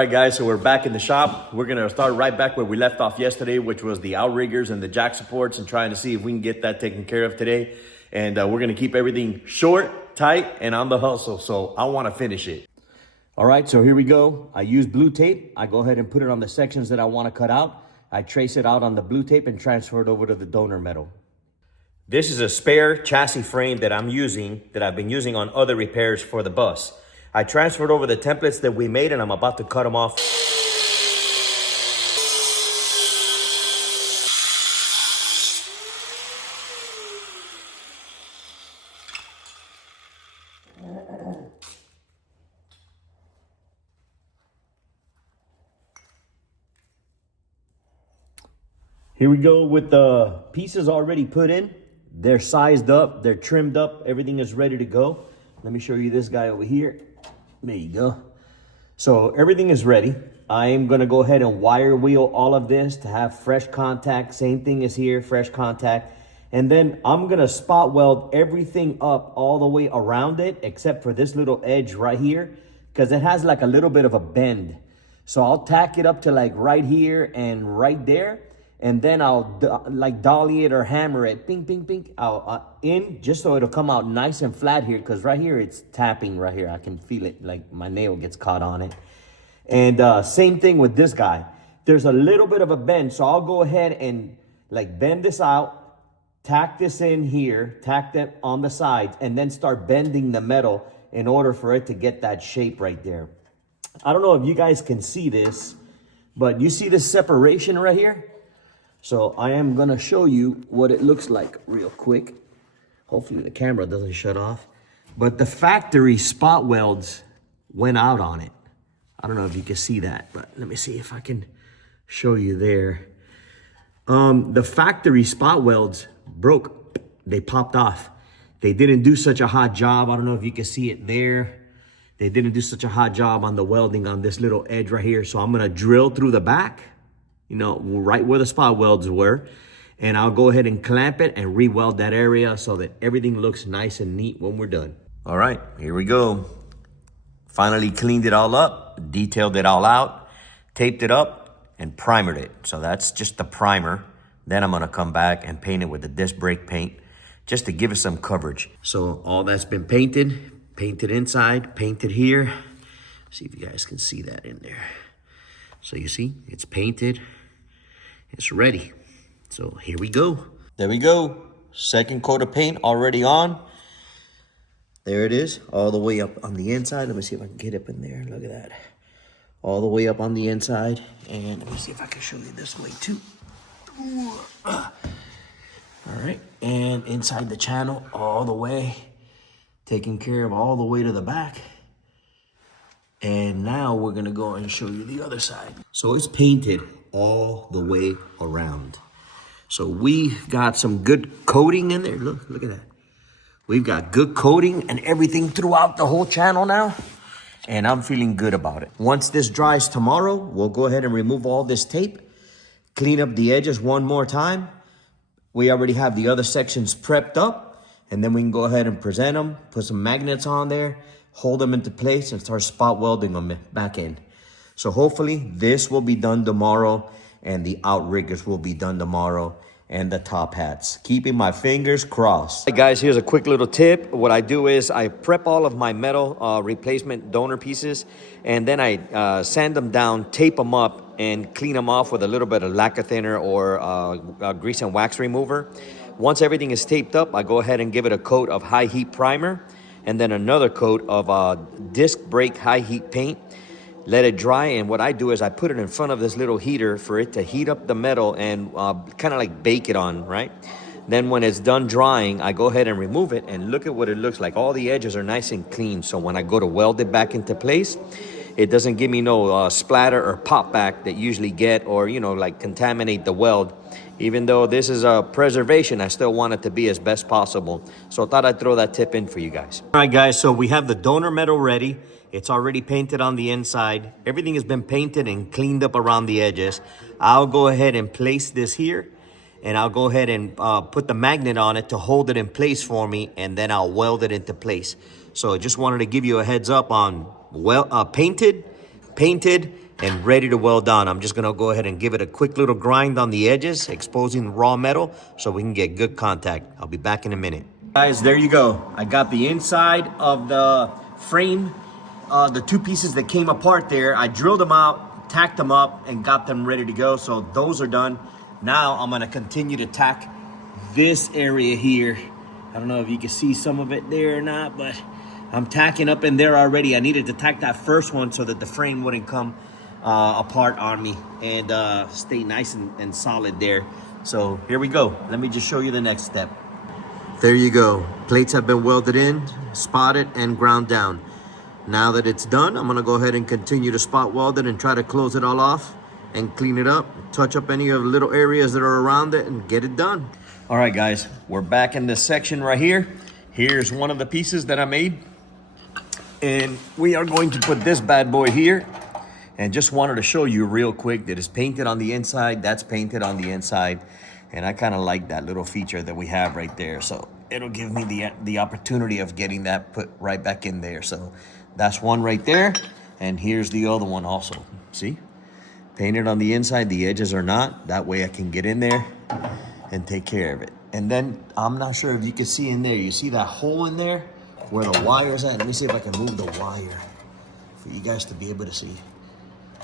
All right, guys, so we're back in the shop. We're gonna start right back where we left off yesterday, which was the outriggers and the jack supports, and trying to see if we can get that taken care of today. And we're gonna keep everything short, tight, and on the hustle. So I wanna finish it. All right, so here we go. I use blue tape. I go ahead and put it on the sections that I wanna cut out. I trace it out on the blue tape and transfer it over to the donor metal. This is a spare chassis frame that I've been using on other repairs for the bus. I transferred over the templates that we made and I'm about to cut them off. Here we go with the pieces already put in. They're sized up, they're trimmed up, everything is ready to go. Let me show you this guy over here. There you go. So everything is ready. I am gonna go ahead and wire wheel all of this to have fresh contact. Same thing as here, fresh contact. And then I'm gonna spot weld everything up all the way around it, except for this little edge right here, because it has like a little bit of a bend. So I'll tack it up to like right here and right there. And then I'll like dolly it or hammer it, ping, ping, ping, in, just so it'll come out nice and flat here, because right here it's tapping right here. I can feel it, like my nail gets caught on it. And same thing with this guy. There's a little bit of a bend, so I'll go ahead and like bend this out, tack this in here, tack that on the sides, and then start bending the metal in order for it to get that shape right there. I don't know if you guys can see this, but you see this separation right here? So I am gonna show you what it looks like real quick. Hopefully the camera doesn't shut off. But the factory spot welds went out on it. I don't know if you can see that, but let me see if I can show you there. The factory spot welds broke. They popped off. They didn't do such a hot job. I don't know if you can see it there. They didn't do such a hot job on the welding on this little edge right here. So I'm gonna drill through the back, you know, right where the spot welds were. And I'll go ahead and clamp it and re-weld that area so that everything looks nice and neat when we're done. All right, here we go. Finally cleaned it all up, detailed it all out, taped it up, and primered it. So that's just the primer. Then I'm gonna come back and paint it with the disc brake paint just to give it some coverage. So all that's been painted inside, painted here. See if you guys can see that in there. So you see, it's painted. It's ready. So here we go. There we go. Second coat of paint already on. There it is, all the way up on the inside. Let me see if I can get up in there. Look at that. All the way up on the inside. And let me see if I can show you this way too. All right, and inside the channel all the way. Taking care of all the way to the back. And now we're gonna go and show you the other side. So it's painted all the way around. So we got some good coating in there. Look at that. We've got good coating and everything throughout the whole channel now. And I'm feeling good about it. Once this dries tomorrow, we'll go ahead and remove all this tape, clean up the edges one more time. We already have the other sections prepped up, and then we can go ahead and present them, put some magnets on there, hold them into place, and start spot welding them back in. So hopefully this will be done tomorrow, and the outriggers will be done tomorrow, and the top hats. Keeping my fingers crossed. Hey guys, here's a quick little tip. What I do is I prep all of my metal replacement donor pieces, and then I sand them down, tape them up, and clean them off with a little bit of lacquer thinner or grease and wax remover. Once everything is taped up, I go ahead and give it a coat of high heat primer, and then another coat of disc brake high heat paint. Let it dry, and what I do is I put it in front of this little heater for it to heat up the metal and kind of like bake it on, right? Then when it's done drying, I go ahead and remove it, and look at what it looks like. All the edges are nice and clean, so when I go to weld it back into place, it doesn't give me no splatter or pop back that usually get, or, you know, like contaminate the weld. Even though this is a preservation, I still want it to be as best possible. So I thought I'd throw that tip in for you guys. All right, guys, so we have the donor metal ready. It's already painted on the inside. Everything has been painted and cleaned up around the edges. I'll go ahead and place this here, and I'll go ahead and put the magnet on it to hold it in place for me, and then I'll weld it into place. So I just wanted to give you a heads up on painted, and ready to weld on. I'm just gonna go ahead and give it a quick little grind on the edges, exposing raw metal so we can get good contact. I'll be back in a minute. Guys, there you go. I got the inside of the frame, the two pieces that came apart there. I drilled them out, tacked them up, and got them ready to go. So those are done. Now I'm gonna continue to tack this area here. I don't know if you can see some of it there or not, but I'm tacking up in there already. I needed to tack that first one so that the frame wouldn't come apart on me and stay nice and solid there. So here we go. Let me just show you the next step. There you go. Plates have been welded in, spotted, and ground down. Now that it's done, I'm gonna go ahead and continue to spot weld it and try to close it all off and clean it up, touch up any of the little areas that are around it, and get it done. All right, guys, we're back in this section right here. Here's one of the pieces that I made. And we are going to put this bad boy here. And just wanted to show you real quick that it's painted on the inside, that's painted on the inside. And I kind of like that little feature that we have right there. So it'll give me the opportunity of getting that put right back in there. So that's one right there. And here's the other one also. See? Painted on the inside, the edges are not. That way I can get in there and take care of it. And then I'm not sure if you can see in there. You see that hole in there where the wire's at? Let me see if I can move the wire for you guys to be able to see.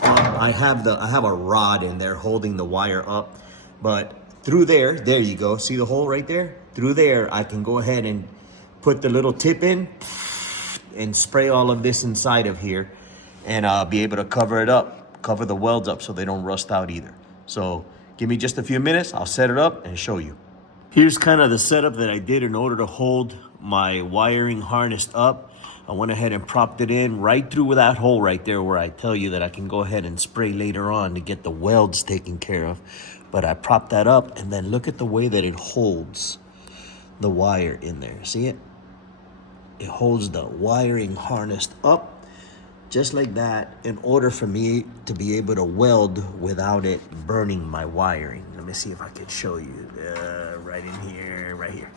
I have a rod in there holding the wire up, but through there you go. See the hole right there? Through there, I can go ahead and put the little tip in and spray all of this inside of here and be able to cover it up, cover the welds up so they don't rust out either. So give me just a few minutes. I'll set it up and show you. Here's kind of the setup that I did in order to hold my wiring harness up. I went ahead and propped it in right through that hole right there where I tell you that I can go ahead and spray later on to get the welds taken care of. But I propped that up, and then look at the way that it holds the wire in there. See it? It holds the wiring harness up just like that in order for me to be able to weld without it burning my wiring. Let me see if I can show you right in here, right here.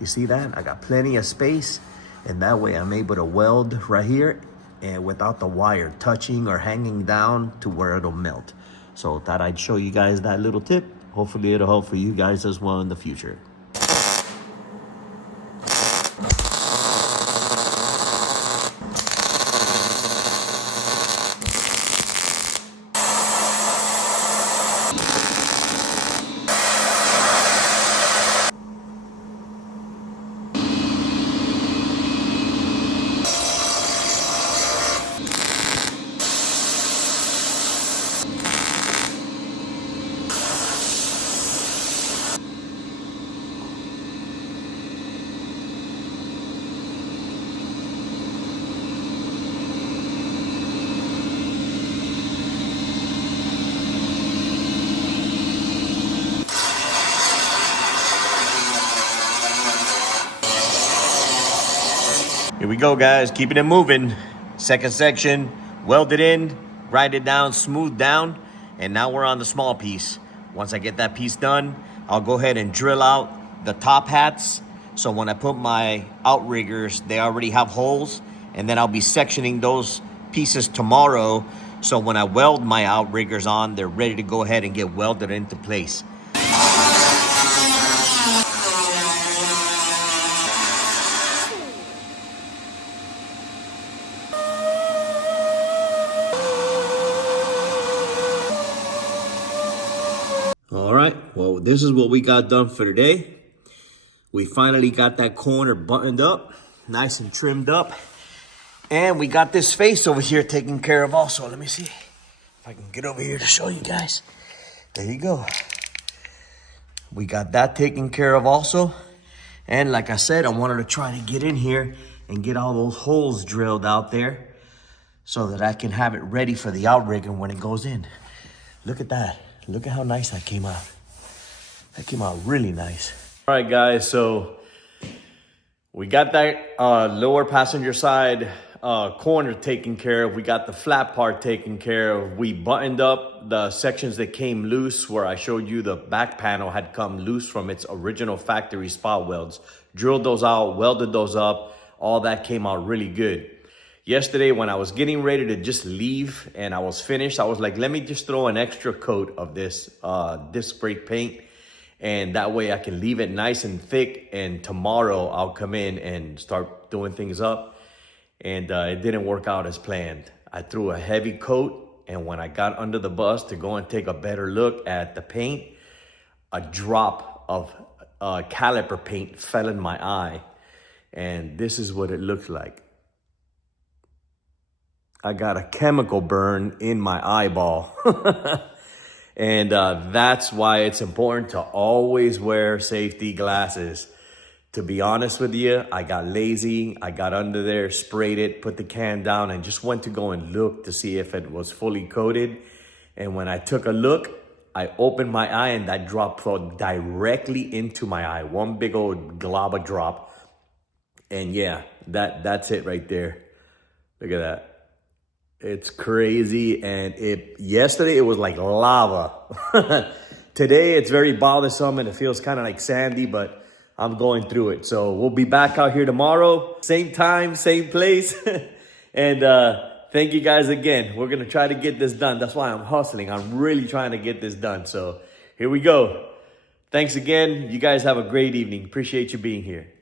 You see that? I got plenty of space, and that way I'm able to weld right here and without the wire touching or hanging down to where it'll melt. So thought I'd show you guys that little tip. Hopefully it'll help for you guys as well in the future. Here we go, guys, keeping it moving. Second section, welded in, grind it down, smooth down, and now we're on the small piece. Once I get that piece done, I'll go ahead and drill out the top hats. So when I put my outriggers, they already have holes, and then I'll be sectioning those pieces tomorrow. So when I weld my outriggers on, they're ready to go ahead and get welded into place. All right, well, this is what we got done for today. We finally got that corner buttoned up, nice and trimmed up. And we got this face over here taken care of also. Let me see if I can get over here to show you guys. There you go. We got that taken care of also. And like I said, I wanted to try to get in here and get all those holes drilled out there so that I can have it ready for the outrigger when it goes in. Look at that. Look at how nice that came out. That came out really nice. All right, guys, so we got that lower passenger side corner taken care of. We got the flat part taken care of. We buttoned up the sections that came loose where I showed you the back panel had come loose from its original factory spot welds. Drilled those out, welded those up. All that came out really good. Yesterday, when I was getting ready to just leave and I was finished, I was like, let me just throw an extra coat of this disc brake paint. And that way I can leave it nice and thick. And tomorrow I'll come in and start doing things up. And it didn't work out as planned. I threw a heavy coat. And when I got under the bus to go and take a better look at the paint, a drop of caliper paint fell in my eye. And this is what it looked like. I got a chemical burn in my eyeball. And that's why it's important to always wear safety glasses. To be honest with you, I got lazy. I got under there, sprayed it, put the can down, and just went to go and look to see if it was fully coated. And when I took a look, I opened my eye and that drop fell directly into my eye. One big old glob of drop. And yeah, that's it right there. Look at that. It's crazy. And yesterday it was like lava. Today it's very bothersome and it feels kind of like sandy, but I'm going through it. So we'll be back out here tomorrow. Same time, same place. And thank you guys again. We're going to try to get this done. That's why I'm hustling. I'm really trying to get this done. So here we go. Thanks again. You guys have a great evening. Appreciate you being here.